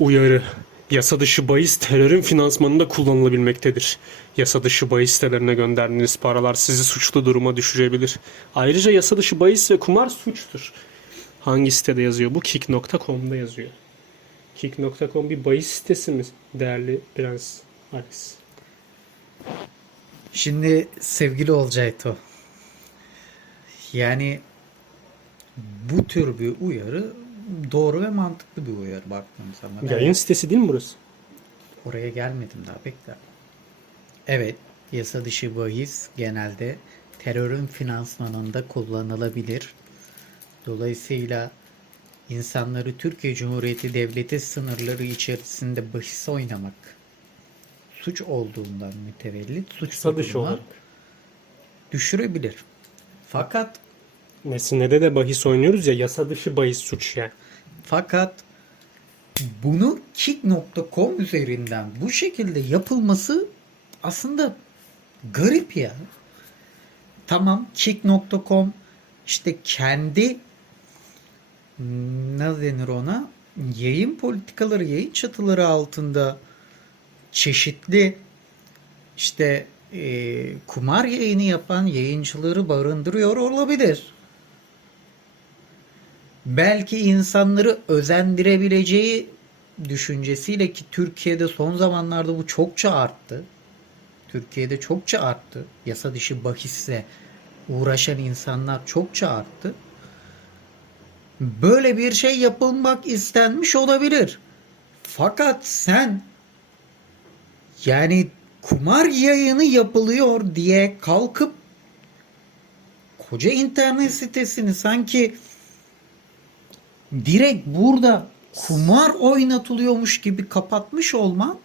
Uyarı. Yasa dışı bahis terörün finansmanında kullanılabilmektedir. Yasa dışı bahis sitelerine gönderdiğiniz paralar sizi suçlu duruma düşürebilir. Ayrıca yasa dışı bahis ve kumar suçtur. Hangi sitede yazıyor? Bu kick.com'da yazıyor. Kick.com bir bahis sitesi mi değerli Prens Alex? Şimdi sevgili Olcayto. Yani bu tür bir uyarı doğru ve mantıklı bir uyarı baktığım zaman. Yayın sitesi değil mi burası? Oraya gelmedim daha bekle. Evet, yasa dışı bahis genelde terörün finansmanında kullanılabilir. Dolayısıyla insanları Türkiye Cumhuriyeti Devleti sınırları içerisinde bahis oynamak suç olduğundan mütevellit suç durumuna düşürebilir. Fakat Nesne'de de bahis oynuyoruz ya yasa dışı bahis suç yani. Fakat bunu kick.com üzerinden bu şekilde yapılması aslında garip ya. Tamam kick.com işte kendi ne denir ona yayın politikaları, yayın çatıları altında çeşitli işte e, kumar yayını yapan yayıncıları barındırıyor olabilir belki insanları özendirebileceği düşüncesiyle ki Türkiye'de son zamanlarda bu çokça arttı. Türkiye'de çokça arttı. Yasa dışı bahisle uğraşan insanlar çokça arttı. Böyle bir şey yapılmak istenmiş olabilir. Fakat sen yani kumar yayını yapılıyor diye kalkıp koca internet sitesini sanki direkt burada kumar oynatılıyormuş gibi kapatmış olman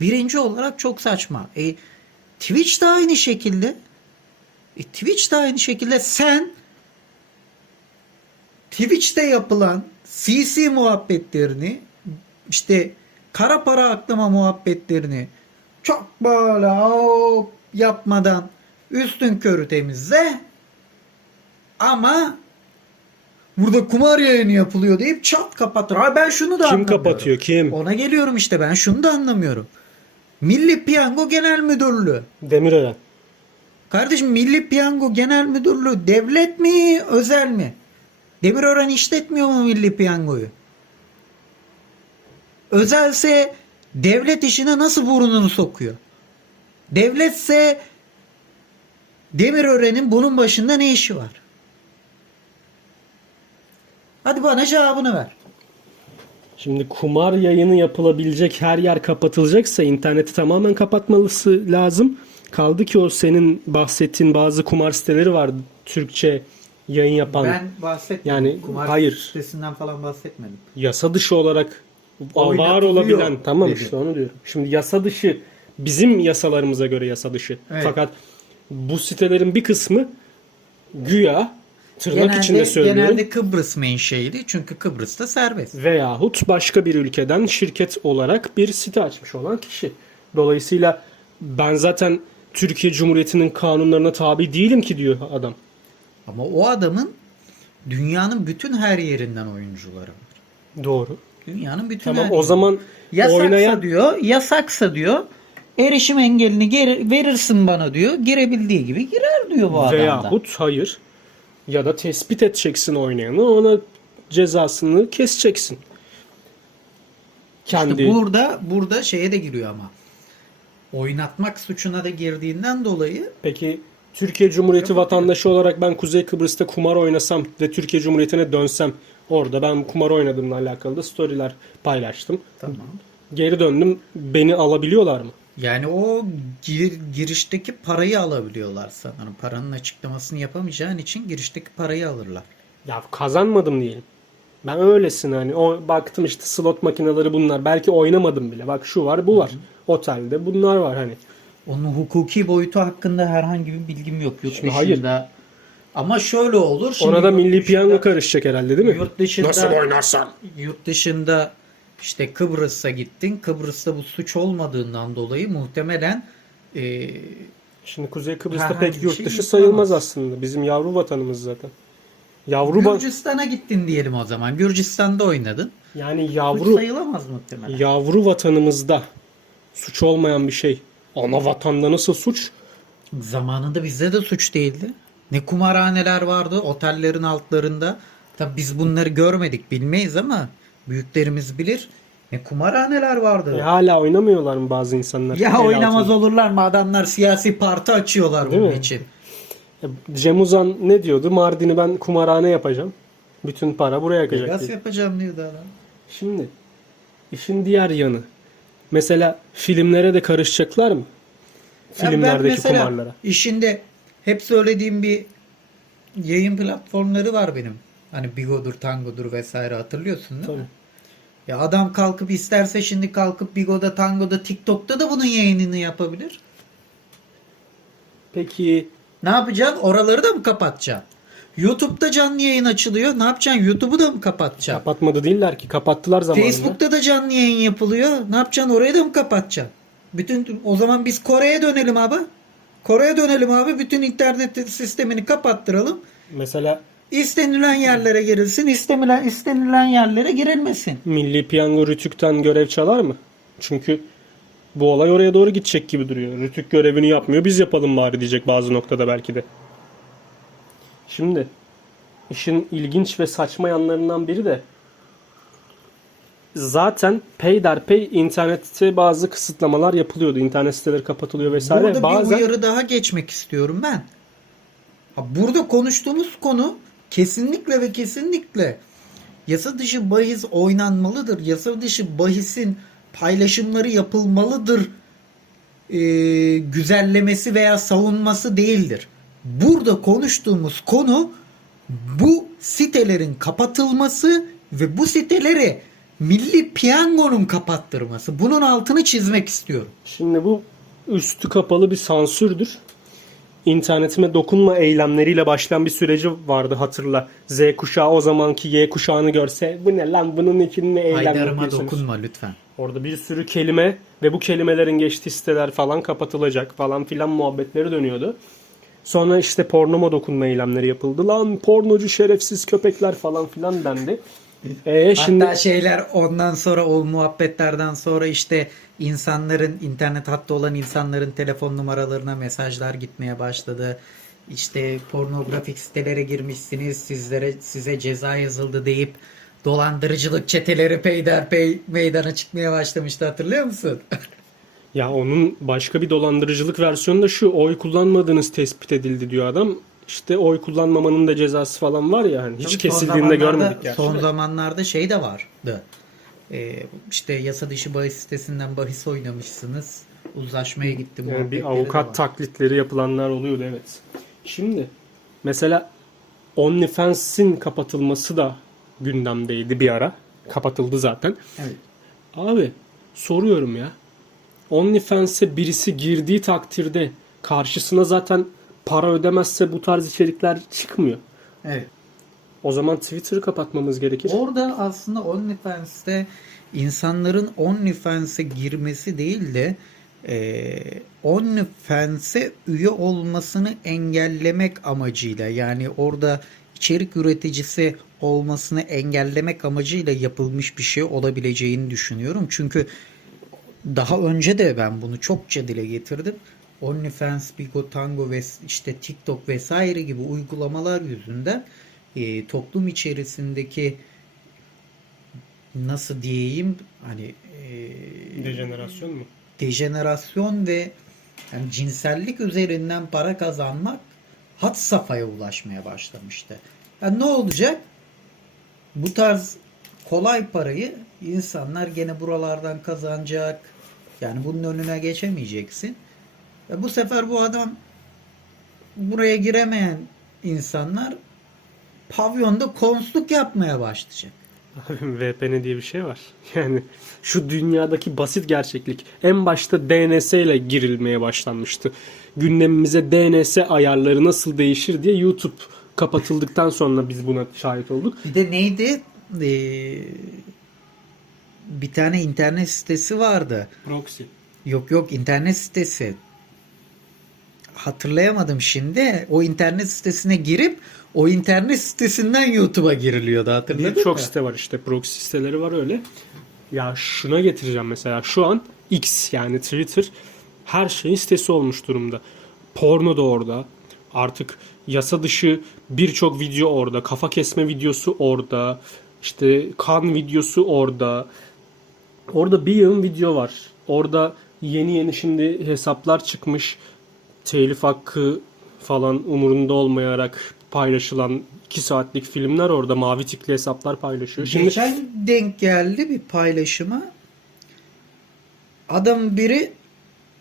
birinci olarak çok saçma. E, Twitch de aynı şekilde. E, Twitch de aynı şekilde. Sen Twitch'te yapılan CC muhabbetlerini işte kara para aklama muhabbetlerini çok böyle hop yapmadan üstün körü temizle. Ama burada kumar yayını yapılıyor deyip çat kapatır. Ha ben şunu da Kim anlamıyorum. kapatıyor kim? Ona geliyorum işte ben şunu da anlamıyorum. Milli Piyango Genel Müdürlüğü. Demirören. Kardeşim Milli Piyango Genel Müdürlüğü devlet mi özel mi? Demirören işletmiyor mu Milli Piyango'yu? Özelse devlet işine nasıl burnunu sokuyor? Devletse Demirören'in bunun başında ne işi var? Hadi bana cevabını ver. Şimdi kumar yayını yapılabilecek her yer kapatılacaksa interneti tamamen kapatmalısı lazım. Kaldı ki o senin bahsettiğin bazı kumar siteleri var Türkçe yayın yapan. Ben bahsetmedim. Yani Kumar hayır. sitesinden falan bahsetmedim. Yasa dışı olarak var olabilen tamam dedi. işte onu diyorum. Şimdi yasa dışı bizim yasalarımıza göre yasa dışı. Evet. Fakat bu sitelerin bir kısmı güya tırnak içinde söylüyorum. genelde Kıbrıs menşeili çünkü Kıbrıs'ta serbest. veyahut başka bir ülkeden şirket olarak bir site açmış olan kişi. Dolayısıyla ben zaten Türkiye Cumhuriyeti'nin kanunlarına tabi değilim ki diyor adam. Ama o adamın dünyanın bütün her yerinden oyuncuları var. Doğru. Dünyanın bütün Tamam her o zaman Yasaksa oynayan diyor, yasaksa diyor erişim engelini verirsin bana diyor. Girebildiği gibi girer diyor bu adam da. veyahut hayır ya da tespit edeceksin oynayanı ona cezasını keseceksin. Kendi İşte burada burada şeye de giriyor ama. Oynatmak suçuna da girdiğinden dolayı Peki Türkiye Cumhuriyeti vatandaşı olarak ben Kuzey Kıbrıs'ta kumar oynasam ve Türkiye Cumhuriyeti'ne dönsem orada ben kumar oynadığımla alakalı da storyler paylaştım. tamam. Geri döndüm. Beni alabiliyorlar mı? Yani o gir- girişteki parayı alabiliyorlar sanırım. Paranın açıklamasını yapamayacağın için girişteki parayı alırlar. Ya kazanmadım diyelim. Ben öylesin hani. O baktım işte slot makineleri bunlar. Belki oynamadım bile. Bak şu var, bu var. Otelde bunlar var hani. Onun hukuki boyutu hakkında herhangi bir bilgim yok. Yurt Şimdi dışında. Ama şöyle olur. Şimdi Ona da milli piyango karışacak herhalde değil mi? Yurt dışında, Nasıl oynarsan? Yurt dışında işte Kıbrıs'a gittin. Kıbrıs'ta bu suç olmadığından dolayı muhtemelen e, Şimdi Kuzey Kıbrıs'ta pek bir yurt şey dışı yapılamaz. sayılmaz aslında. Bizim yavru vatanımız zaten. Yavru Gürcistan'a gittin diyelim o zaman. Gürcistan'da oynadın. Yani Suç yavru sayılamaz muhtemelen. yavru vatanımızda suç olmayan bir şey. Ana vatanda nasıl suç? Zamanında bizde de suç değildi. Ne kumarhaneler vardı otellerin altlarında. Tabi biz bunları görmedik bilmeyiz ama büyüklerimiz bilir. Ne kumarhaneler vardı. E, Ya, hala oynamıyorlar mı bazı insanlar? El oynamaz altında? olurlar mı adamlar siyasi parti açıyorlar Değil bunun mi? için. E, Cem Uzan ne diyordu? Mardin'i ben kumarhane yapacağım. Bütün para buraya akacak. Vegas diye. yapacağım diyordu adam. Şimdi işin diğer yanı. Mesela filmlere de karışacaklar mı? Ya ben Filmlerdeki mesela kumarlara. işinde hep söylediğim bir yayın platformları var benim. Hani Bigo'dur, Tango'dur vesaire hatırlıyorsun değil mi? Tabii. Ya adam kalkıp isterse şimdi kalkıp Bigo'da, Tango'da, TikTok'ta da bunun yayınını yapabilir. Peki Ne yapacaksın? Oraları da mı kapatacaksın? YouTube'da canlı yayın açılıyor. Ne yapacaksın? YouTube'u da mı kapatacaksın? kapatmadı değiller ki. Kapattılar zamanında. Facebook'ta da canlı yayın yapılıyor. Ne yapacaksın? Orayı da mı kapatacaksın? Bütün o zaman biz Kore'ye dönelim abi. Kore'ye dönelim abi. Bütün internet sistemini kapattıralım. Mesela İstenilen yerlere girilsin, istenilen istenilen yerlere girilmesin. Milli Piyango Rütük'ten görev çalar mı? Çünkü bu olay oraya doğru gidecek gibi duruyor. Rütük görevini yapmıyor. Biz yapalım bari diyecek bazı noktada belki de. Şimdi işin ilginç ve saçma yanlarından biri de zaten peyderpey internette bazı kısıtlamalar yapılıyordu. İnternet siteleri kapatılıyor vesaire. Burada Bazen bir uyarı daha geçmek istiyorum ben. Burada konuştuğumuz konu kesinlikle ve kesinlikle yasa dışı bahis oynanmalıdır. Yasa dışı bahisin paylaşımları yapılmalıdır e, güzellemesi veya savunması değildir. Burada konuştuğumuz konu bu sitelerin kapatılması ve bu siteleri Milli Piyango'nun kapattırması. Bunun altını çizmek istiyorum. Şimdi bu üstü kapalı bir sansürdür. İnternetime dokunma eylemleriyle başlayan bir süreci vardı hatırla. Z kuşağı o zamanki Y kuşağını görse bu ne lan bunun için ne eylem Haydarıma dokunma lütfen. Orada bir sürü kelime ve bu kelimelerin geçtiği siteler falan kapatılacak falan filan muhabbetleri dönüyordu. Sonra işte pornoma dokunma eylemleri yapıldı. Lan pornocu şerefsiz köpekler falan filan dendi. E şimdi Hatta şeyler ondan sonra o muhabbetlerden sonra işte insanların internet hattı olan insanların telefon numaralarına mesajlar gitmeye başladı. İşte pornografik sitelere girmişsiniz sizlere size ceza yazıldı deyip dolandırıcılık çeteleri peyderpey meydana çıkmaya başlamıştı hatırlıyor musun? Ya onun başka bir dolandırıcılık versiyonu da şu oy kullanmadığınız tespit edildi diyor adam. İşte oy kullanmamanın da cezası falan var ya hani hiç Tabii son kesildiğini de zamanlarda- görmedik gerçi. Son de. zamanlarda şey de vardı. Ee, işte yasa dışı bahis sitesinden bahis oynamışsınız. Uzlaşmaya gitti Yani bir muhabbetleri de avukat var. taklitleri yapılanlar oluyordu evet. Şimdi mesela OnlyFans'in kapatılması da gündemdeydi bir ara. Kapatıldı zaten. Evet. Abi soruyorum ya. OnlyFans'e birisi girdiği takdirde karşısına zaten para ödemezse bu tarz içerikler çıkmıyor. Evet. O zaman Twitter'ı kapatmamız gerekir. Orada aslında OnlyFans'te insanların OnlyFans'e girmesi değil de e, OnlyFans'e üye olmasını engellemek amacıyla yani orada içerik üreticisi olmasını engellemek amacıyla yapılmış bir şey olabileceğini düşünüyorum. Çünkü daha önce de ben bunu çokça dile getirdim. OnlyFans, Bigo, Tango ve işte TikTok vesaire gibi uygulamalar yüzünden e, toplum içerisindeki nasıl diyeyim hani e, Dejenerasyon mu? dejenerasyon ve yani cinsellik üzerinden para kazanmak had safhaya ulaşmaya başlamıştı. Yani ne olacak? Bu tarz kolay parayı insanlar gene buralardan kazanacak. Yani bunun önüne geçemeyeceksin. Ve bu sefer bu adam buraya giremeyen insanlar pavyonda konsluk yapmaya başlayacak. VPN diye bir şey var. Yani şu dünyadaki basit gerçeklik. En başta DNS ile girilmeye başlanmıştı. Gündemimize DNS ayarları nasıl değişir diye YouTube kapatıldıktan sonra biz buna şahit olduk. Bir de neydi? Ee, bir tane internet sitesi vardı. Proxy. Yok yok internet sitesi. Hatırlayamadım şimdi. O internet sitesine girip o internet sitesinden YouTube'a giriliyordu hatırladın mı? site var işte proxy siteleri var öyle. Ya şuna getireceğim mesela şu an X yani Twitter her şeyin sitesi olmuş durumda. Porno da orada. Artık yasa dışı birçok video orada. Kafa kesme videosu orada. İşte kan videosu orada. Orada bir yığın video var. Orada yeni yeni şimdi hesaplar çıkmış. Telif hakkı falan umurunda olmayarak paylaşılan 2 saatlik filmler orada mavi tikli hesaplar paylaşıyor. Şimdi Geçen denk geldi bir paylaşıma. Adam biri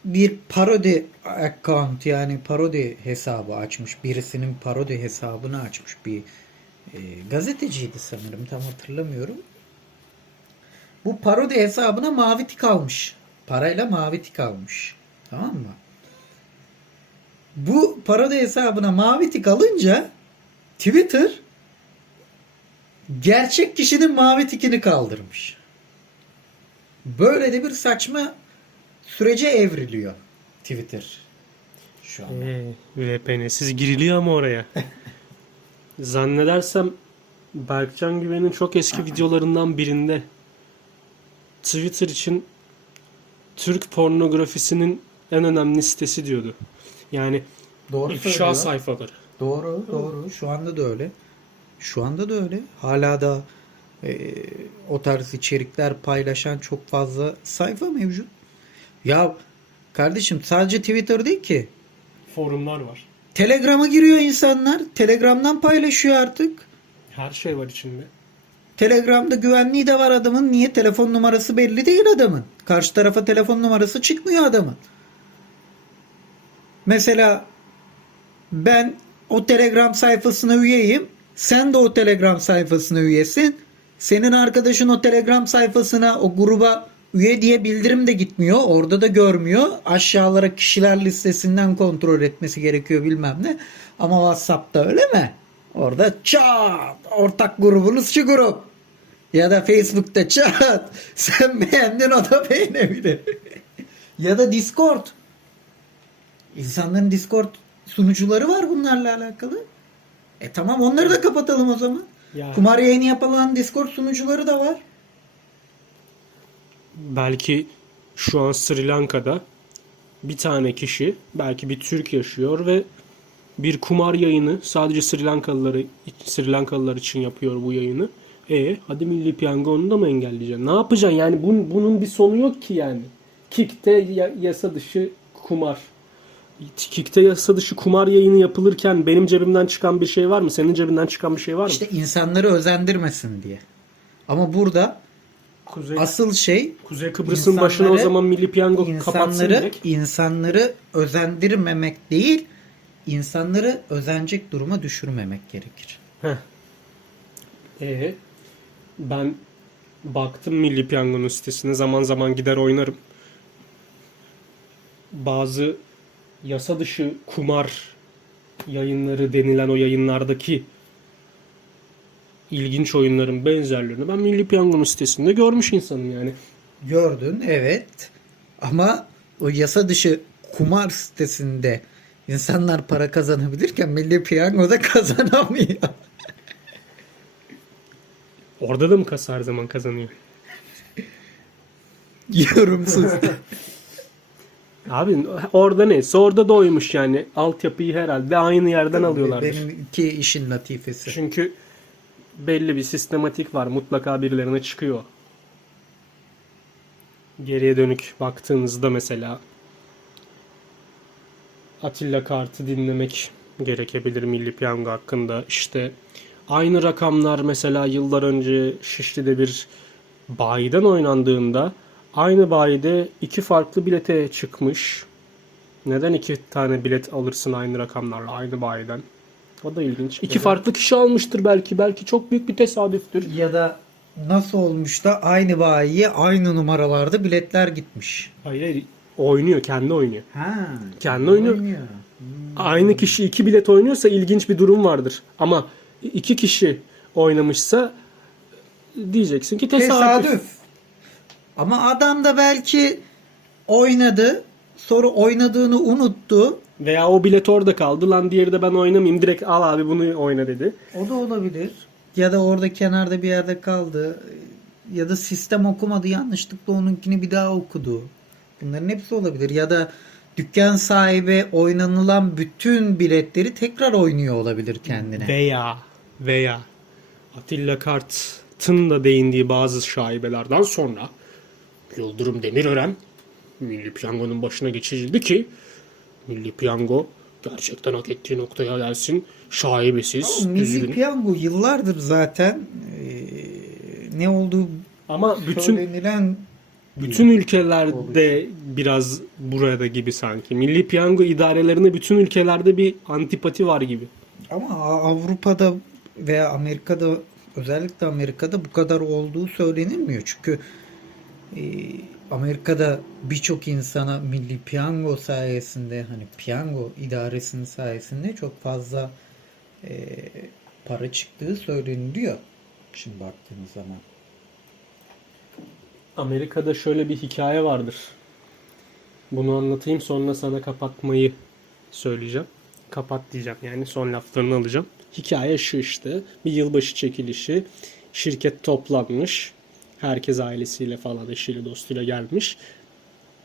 bir parodi account yani parodi hesabı açmış. Birisinin parodi hesabını açmış bir e, gazeteciydi sanırım tam hatırlamıyorum. Bu parodi hesabına mavi tik almış. Parayla mavi tik almış. Tamam mı? Bu parodi hesabına mavi tik alınca Twitter gerçek kişinin mavi tikini kaldırmış. Böyle de bir saçma sürece evriliyor Twitter şu an. Ee, VPN'siz giriliyor ama oraya. Zannedersem Berkcan Güven'in çok eski videolarından birinde Twitter için Türk pornografisinin en önemli sitesi diyordu. Yani Doğru ifşa söylüyor. sayfaları. Doğru, doğru. Şu anda da öyle. Şu anda da öyle. Hala da e, o tarz içerikler paylaşan çok fazla sayfa mevcut. Ya kardeşim sadece Twitter değil ki. Forumlar var. Telegram'a giriyor insanlar. Telegram'dan paylaşıyor artık. Her şey var içinde. Telegram'da güvenliği de var adamın. Niye? Telefon numarası belli değil adamın. Karşı tarafa telefon numarası çıkmıyor adamın. Mesela ben o Telegram sayfasına üyeyim. Sen de o Telegram sayfasına üyesin. Senin arkadaşın o Telegram sayfasına, o gruba üye diye bildirim de gitmiyor. Orada da görmüyor. Aşağılara kişiler listesinden kontrol etmesi gerekiyor bilmem ne. Ama WhatsApp'ta öyle mi? Orada çat ortak grubunuz şu grup. Ya da Facebook'ta çat sen beğendin o da beğenebilir. ya da Discord. İnsanların Discord sunucuları var bunlarla alakalı. E tamam onları da kapatalım o zaman. Ya Kumar yayını yapılan Discord sunucuları da var. belki şu an Sri Lanka'da bir tane kişi, belki bir Türk yaşıyor ve bir kumar yayını sadece Sri Lankalıları Sri Lankalılar için yapıyor bu yayını. E hadi Milli Piyango onu da mı engelleyeceksin? Ne yapacaksın? Yani bunun, bunun bir sonu yok ki yani. Kik'te ya- yasa dışı kumar. Kik'te yasa dışı kumar yayını yapılırken benim cebimden çıkan bir şey var mı? Senin cebinden çıkan bir şey var mı? İşte insanları özendirmesin diye. Ama burada Kuzey, asıl şey Kuzey Kıbrıs'ın başına o zaman Milli Piyango insanları direkt. insanları özendirmemek değil, insanları özenecek duruma düşürmemek gerekir. Heh. Ee, ben baktım Milli Piyango'nun sitesine zaman zaman gider oynarım. Bazı yasa dışı kumar yayınları denilen o yayınlardaki ilginç oyunların benzerlerini ben Milli Piyango'nun sitesinde görmüş insanım yani. Gördün evet. Ama o yasa dışı kumar sitesinde insanlar para kazanabilirken Milli Piyango'da kazanamıyor. Orada da mı kasa her zaman kazanıyor? Yorumsuz. Abi orada neyse orada da oymuş yani. Altyapıyı herhalde aynı yerden alıyorlardır. Benim iki işin latifesi. Çünkü belli bir sistematik var. Mutlaka birilerine çıkıyor. Geriye dönük baktığınızda mesela Atilla Kart'ı dinlemek gerekebilir Milli Piyango hakkında. İşte aynı rakamlar mesela yıllar önce Şişli'de bir bayiden oynandığında aynı bayide iki farklı bilete çıkmış. Neden iki tane bilet alırsın aynı rakamlarla aynı bayiden? O da ilginç. İki farklı kişi almıştır belki. Belki çok büyük bir tesadüftür. Ya da nasıl olmuş da aynı bayiye aynı numaralarda biletler gitmiş. Hayır, hayır. Oynuyor. Kendi oynuyor. Ha. Kendi oynuyor. Aynı kişi iki bilet oynuyorsa ilginç bir durum vardır. Ama iki kişi oynamışsa diyeceksin ki tesadüf. Tesadüf. Ama adam da belki oynadı. Sonra oynadığını unuttu. Veya o bilet orada kaldı. Lan diğeri de ben oynamayayım. Direkt al abi bunu oyna dedi. O da olabilir. Ya da orada kenarda bir yerde kaldı. Ya da sistem okumadı yanlışlıkla onunkini bir daha okudu. Bunların hepsi olabilir. Ya da dükkan sahibi oynanılan bütün biletleri tekrar oynuyor olabilir kendine. Veya veya Atilla Kart'ın da değindiği bazı şaibelerden sonra Yıldırım Demirören Milli Piyango'nun başına geçirildi ki Milli Piyango gerçekten hak ettiği noktaya gelsin. Şaibesiz, Ama Milli düzgün. Piyango yıllardır zaten eee, ne olduğu Ama bütün söylenilen bütün ülkelerde biraz burada gibi sanki. Milli Piyango idarelerine bütün ülkelerde bir antipati var gibi. ama Avrupa'da veya Amerika'da özellikle Amerika'da bu kadar olduğu söylenilmiyor. Çünkü eee, Amerika'da birçok insana Milli Piyango sayesinde hani piyango idaresinin sayesinde çok fazla eee, para çıktığı söyleniliyor. Şimdi baktığımız zaman. Amerika'da şöyle bir hikaye vardır. Bunu anlatayım sonra sana kapatmayı söyleyeceğim. Kapat diyeceğim yani son laflarını alacağım. Hikaye şu işte. Bir yılbaşı çekilişi. Şirket toplanmış. Herkes ailesiyle falan eşiyle dostuyla gelmiş.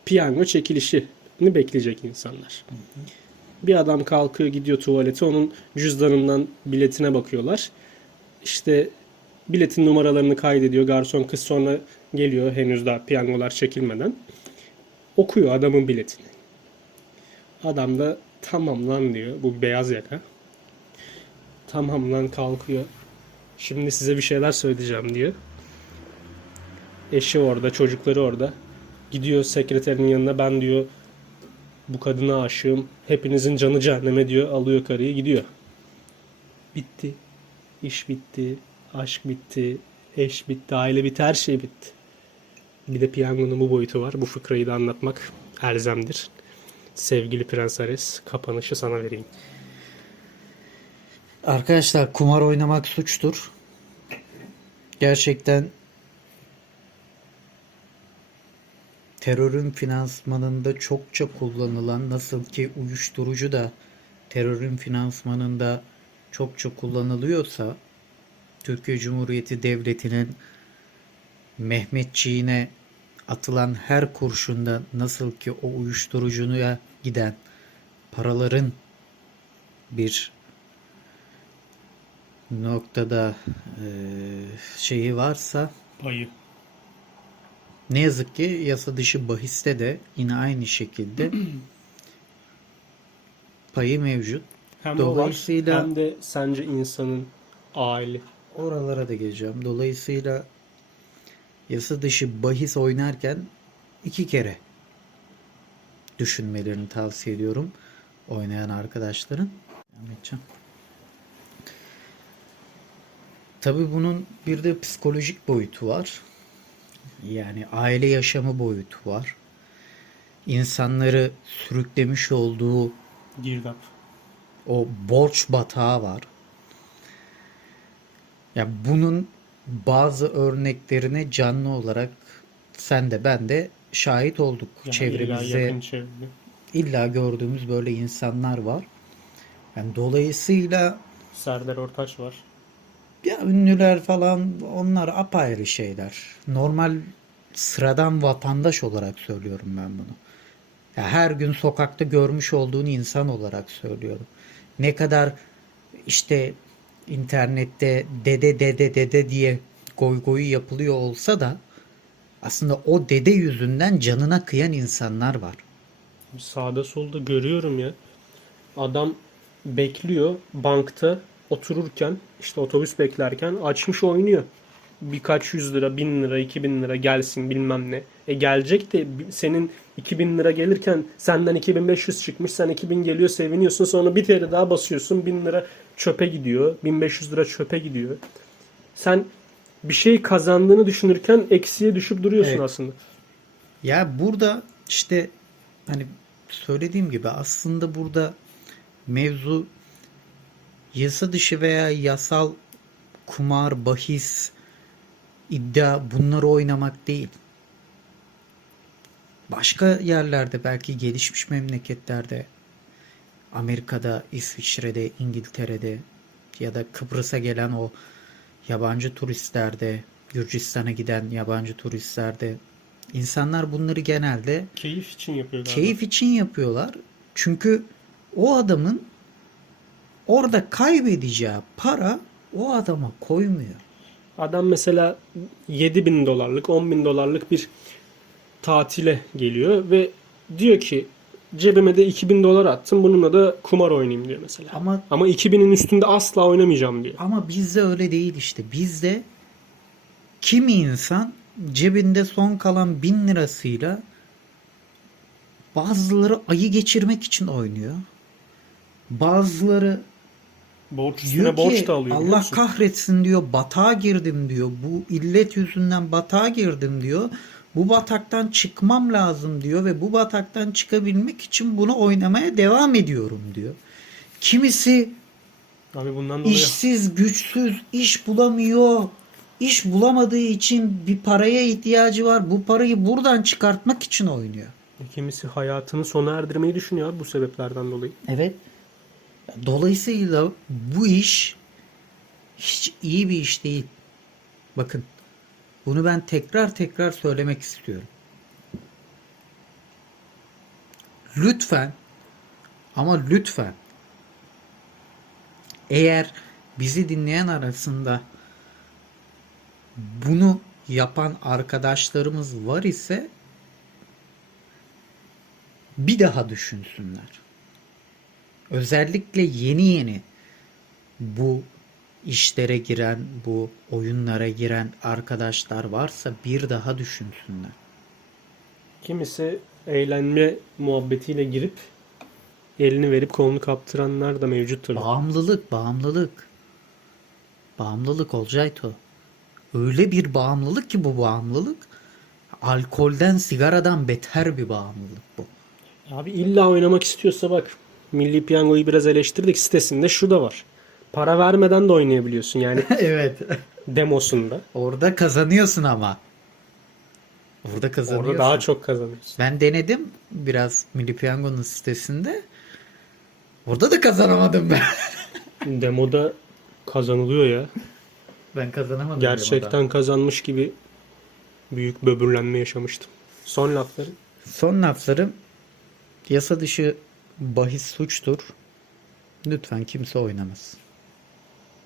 Piyango çekilişini bekleyecek insanlar. Bir adam kalkıyor gidiyor tuvalete. Onun cüzdanından biletine bakıyorlar. İşte biletin numaralarını kaydediyor. Garson kız sonra geliyor henüz daha piyangolar çekilmeden. Okuyor adamın biletini. Adam da tamam lan diyor. Bu beyaz yaka. Tamam lan kalkıyor. Şimdi size bir şeyler söyleyeceğim diyor. Eşi orada, çocukları orada. Gidiyor sekreterinin yanına ben diyor bu kadına aşığım. Hepinizin canı cehenneme diyor. Alıyor karıyı gidiyor. Bitti. İş bitti. Aşk bitti. Eş bitti. Aile bitti. Her şey bitti. Bir de piyangonun bu boyutu var. Bu fıkrayı da anlatmak elzemdir. Sevgili Prens Ares, kapanışı sana vereyim. Arkadaşlar kumar oynamak suçtur. Gerçekten terörün finansmanında çokça kullanılan nasıl ki uyuşturucu da terörün finansmanında çokça kullanılıyorsa Türkiye Cumhuriyeti Devleti'nin Mehmetçiğine atılan her kurşunda nasıl ki o uyuşturucuya giden paraların bir noktada eee, şeyi varsa Ayı. Ne yazık ki yasa dışı bahiste de yine aynı şekilde payı mevcut. Hem Dolayısıyla- var, hem de sence insanın aile. Oralara da geleceğim. Dolayısıyla yasa dışı bahis oynarken iki kere düşünmelerini tavsiye ediyorum oynayan arkadaşların. Tabii bunun bir de psikolojik boyutu var. Yani aile yaşamı boyutu var. İnsanları sürüklemiş olduğu Girdap. o borç batağı var. Ya bunun bazı örneklerine canlı olarak sen de ben de şahit olduk. Yani Çevremizde illa gördüğümüz böyle insanlar var. Yani dolayısıyla Serdar Ortaç var. Ya ünlüler falan onlar apayrı şeyler. Normal sıradan vatandaş olarak söylüyorum ben bunu. Ya her gün sokakta görmüş olduğun insan olarak söylüyorum. Ne kadar işte internette dede dede dede diye goy goyu yapılıyor olsa da aslında o dede yüzünden canına kıyan insanlar var. Sağda solda görüyorum ya. Adam bekliyor bankta otururken işte otobüs beklerken açmış oynuyor. Birkaç yüz lira, bin lira, iki bin lira gelsin bilmem ne. E gelecek de senin 2000 lira gelirken senden 2500 çıkmış. Sen 2000 geliyor seviniyorsun. Sonra bir kere daha basıyorsun. 1000 lira çöpe gidiyor. 1500 lira çöpe gidiyor. Sen bir şey kazandığını düşünürken eksiye düşüp duruyorsun Evet. aslında. Ya burada işte hani söylediğim gibi aslında burada mevzu yasa dışı veya yasal kumar, bahis, iddia bunları oynamak değil. Başka yerlerde belki gelişmiş memleketlerde Amerika'da, İsviçre'de, İngiltere'de ya da Kıbrıs'a gelen o yabancı turistlerde, Gürcistan'a giden yabancı turistlerde insanlar bunları genelde Keyif için yapıyor galiba. keyif için yapıyorlar. Çünkü o adamın orada kaybedeceği para o adama koymuyor. Adam mesela 7 bin dolarlık, 10 bin dolarlık bir tatile geliyor ve diyor ki cebime de 2000 dolar attım bununla da kumar oynayayım diyor mesela. Ama Ama 2000'in üstünde asla oynamayacağım diyor. Ama bizde öyle değil işte. Bizde kimi insan cebinde son kalan bin lirasıyla bazıları ayı geçirmek için oynuyor. Bazıları Borç diyor üstüne borç ki da alıyor. Allah musun? kahretsin diyor batağa girdim diyor. Bu illet yüzünden batağa girdim diyor. Bu bataktan çıkmam lazım diyor ve bu bataktan çıkabilmek için bunu oynamaya devam ediyorum diyor. Kimisi Abi bundan dolayı İşsiz, güçsüz, iş bulamıyor. İş bulamadığı için bir paraya ihtiyacı var. Bu parayı buradan çıkartmak için oynuyor. kimisi hayatını sona erdirmeyi düşünüyor bu sebeplerden dolayı. Evet. Dolayısıyla bu iş hiç iyi bir iş değil. Bakın. Bunu ben tekrar tekrar söylemek istiyorum. Lütfen ama lütfen eğer bizi dinleyen arasında bunu yapan arkadaşlarımız var ise bir daha düşünsünler. Özellikle yeni yeni bu işlere giren, bu oyunlara giren arkadaşlar varsa bir daha düşünsünler. Kimisi eğlenme muhabbetiyle girip elini verip kolunu kaptıranlar da mevcut tabii. Bağımlılık, bağımlılık. Bağımlılık Olcayto. Öyle bir bağımlılık ki bu bağımlılık alkolden, sigaradan beter bir bağımlılık bu. Abi illa oynamak istiyorsa bak Milli Piyango'yu biraz eleştirdik sitesinde şu da var. Para vermeden de oynayabiliyorsun yani evet. demosunda. Orada kazanıyorsun ama. Orada kazanıyorsun. Orada daha çok kazanıyorsun. Ben denedim biraz Milli Piyango'nun sitesinde. Orada da kazanamadım ben. Demoda kazanılıyor ya. Ben kazanamadım. Gerçekten kazanmış gibi büyük böbürlenme yaşamıştım. Son lafların. Son laflarım yasa dışı bahis suçtur. Lütfen kimse oynamaz.